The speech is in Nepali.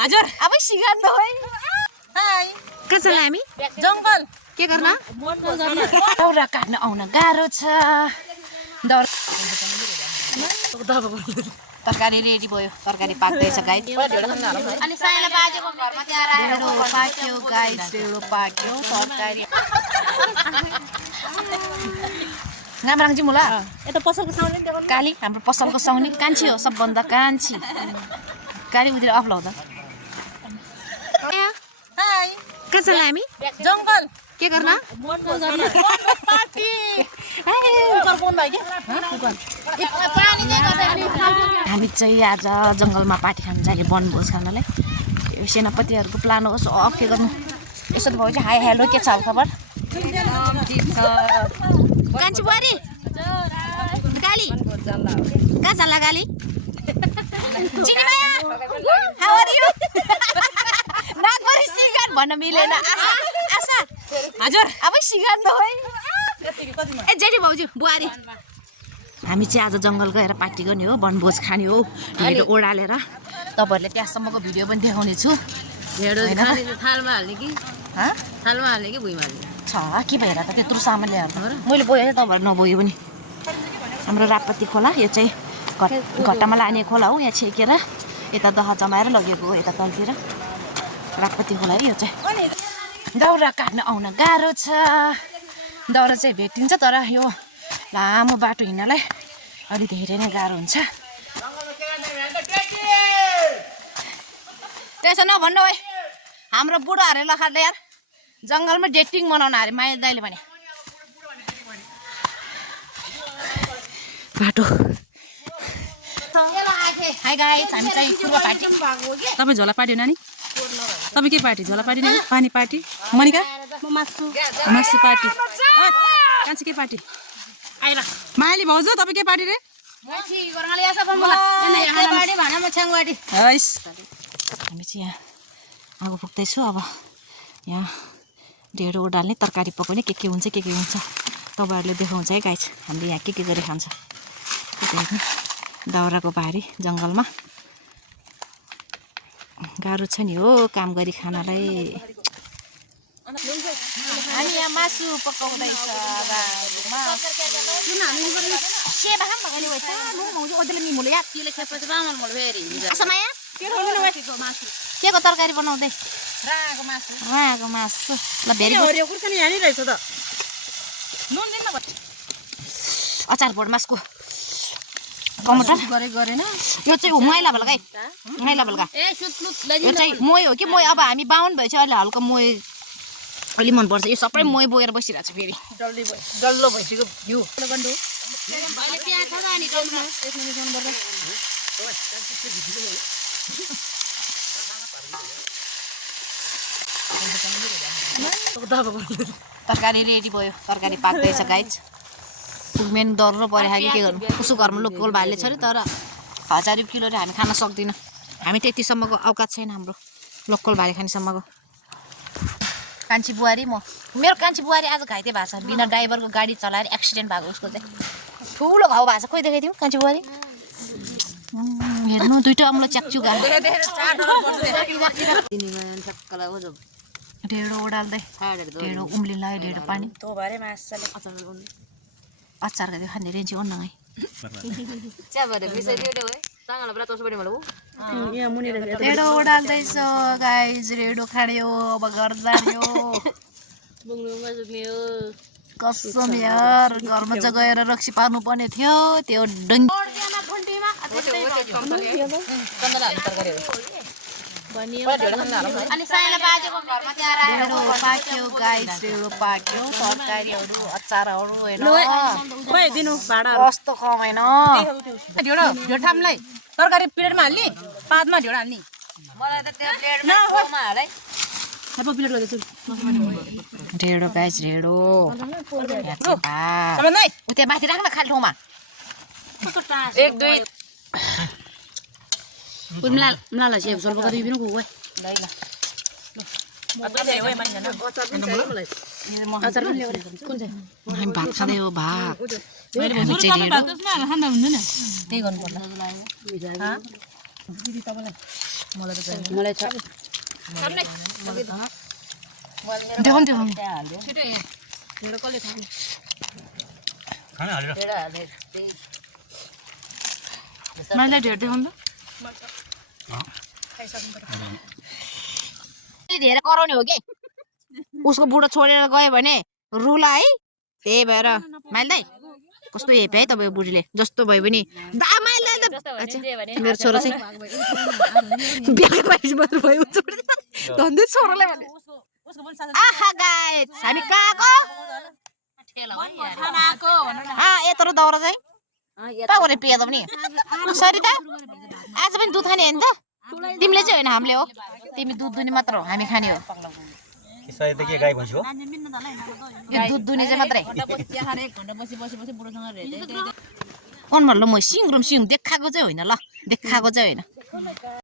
हजुर अब सिगार्नु है हाय के छ हामी जंगल के गर्न दाउरा काट्न आउन गाह्रो छ तरकारी रेडी भयो तरकारी पाक्दैछ गाइस अनि सायला बाजेको घरमा त्यहाँ राखेको पाक्यो गाइस ढेँडो पाक्यो तरकारी नामराङजी मुला यता पसलको साउन्ड नि देखाउनु काली हाम्रो पसलको साउनी कान्छी हो सबभन्दा कान्छी काली उतिर अफ लाउँदा हाय के छ हामी जंगल के गर्न पार्टी कुकर कोन भयो के हामी चाहिँ आज जङ्गलमा पार्टी खान जाने वनभोज खानलाई सेनापतिहरूको प्लान होस् अफ के गर्नु यसो भयो चाहिँ हाई हेलो के छ खबर कान्छी बुहारी काली कहाँ चल्ला काली हाउ आर यु नागरी सिगार भन्न मिलेन आशा हजुर अब सिगार्नु है ए जेठी भाउजू बुहारी हामी चाहिँ आज जङ्गल गएर पार्टी गर्ने हो वनभोज खाने हो ढेँडो ओडालेर तपाईँहरूले त्यहाँसम्मको भिडियो पनि देखाउने छु ढेँडो थालमा हाल्ने कि थालमा हाल्ने कि भुइँमा हाल्ने छ के भएर त त्यत्रो सामान ल्याएर मैले बोएँ तपाईँहरू नबोयो पनि हाम्रो रापती खोला यो चाहिँ घट्टामा लाने खोला हो यहाँ छेकेर यता दह जमाएर लगेको हो यता तलतिर रापती खोला है यो चाहिँ दाउरा काट्न आउन गाह्रो छ दाउरा चाहिँ भेटिन्छ तर यो लामो बाटो हिँड्नलाई अलि धेरै नै गाह्रो हुन्छ त्यसो नभन्नु है हाम्रो बुढोहरूले लखाड्दै यार जङ्गलमा डेटिङ मनाउन अरे माया दाइले भने बाटो हाई गाइस हामी चाहिँ पूर्व पार्टी तपाईँ झोला पार्टी नानी तपाईँ के पार्टी झोला पार्टी नानी पानी पार्टी मनिका मासु पार्टी कान्छी के पार्टी मायाली भाउजू तपाईँ के पार्टी रे हैस हामी चाहिँ यहाँ आगो पुग्दैछु अब यहाँ ढेँडो ओडाल्ने तरकारी पकाउने के हुन्छ तपाईँहरूले देखाउँछ है गाइस हामीले यहाँ के गरी खान्छ दाउराको भारी जङ्गलमा गाह्रो छ नि हो काम गरी खानलाई हामी यहाँ मासु पकाउँदैछ के को तरकारी बनाउँदै राको मासु ल भेरी अचार भोट मासको टमाटर गरेन यो चाहिँ मैला भल्का मैला भल्का यो चाहिँ मोय हो कि मोय अब हामी बाहुन भएपछि अहिले हल्का मोय अलि मनपर्छ यो सबै मोय बोएर बसिरहेको छ फेरि डल्लो भइसक्यो घिउ तरकारी रेडी भयो तरकारी पाक्दैछ गाइस मेन डर परिहाल्यो के गर्नु उसको घरमा लोकल भाइले छ अरे तर 1000 किलोले हामी खान सक्दैनौँ हामी त्यतिसम्मको औकात छैन हाम्रो लोकल भाइ खानेसम्मको कान्छी बुहारी म मेरो कान्छी बुहारी आज घाइते भएको छ बिना ड्राइभरको गाडी चलाएर एक्सिडेन्ट भएको उसको चाहिँ ठुलो घाउ भएको छ खोइ देखाइदिउँ कान्छी बुहारी हेर्नु दुईटा अम्लो च्याक्चु गएको ढेँडो ओडाल्दै ढेँडो उम्लिलायो ढेँडो पानी अचार खाँदै खाने रेन्जी ओन्न है ढेँडो ओडाल्दैछ गाइस ढेँडो खाड्यो अब घर जाने हो कसम यार घरमा चाहिँ गएर रक्सी पार्नु पर्ने थियो त्यो अनि सायला बाजेको घरमा त्यहाँ राखेको पाक्यो गाइस ढेँडो पाक्यो तरकारीहरू अचारहरू दिनु भाडा कस्तो कमाइन ढेँडो ठामलाई तरकारी प्लेटमा हाल्ने पातमा ढेँडो हाल्ने ढेँडो गाइस ढेँडो उता माथि राख्न खाली ठाउँमा 1 2 Mlala siya, solve ko din ko eh. Ay bat ka dayo ba? मलाई छ देखाउनु देखाउनु मलाई ढेर देखाउनु धेरै कराउने हो कि उसको बुढो छोडेर गयो भने रुला है त्यही भएर माइल दाइ कस्तो हेप्यो है तपाईँ बुढीले जस्तो भयो भने मेरो छोरो चाहिँ धन्दै छोरोलाई भने आहा गाइस हामी कहाँको यत्रो दौरा चाहिँ कहाँ गरे पिया त पनि सरिता आज पनि दुध खाने हो नि त तिमीले चाहिँ होइन हामीले हो तिमी दुध दुने मात्र हो हामी खाने हो यो दुध दुने चाहिँ मात्रै ल म सिङ देखाएको चाहिँ होइन ल देखाएको चाहिँ होइन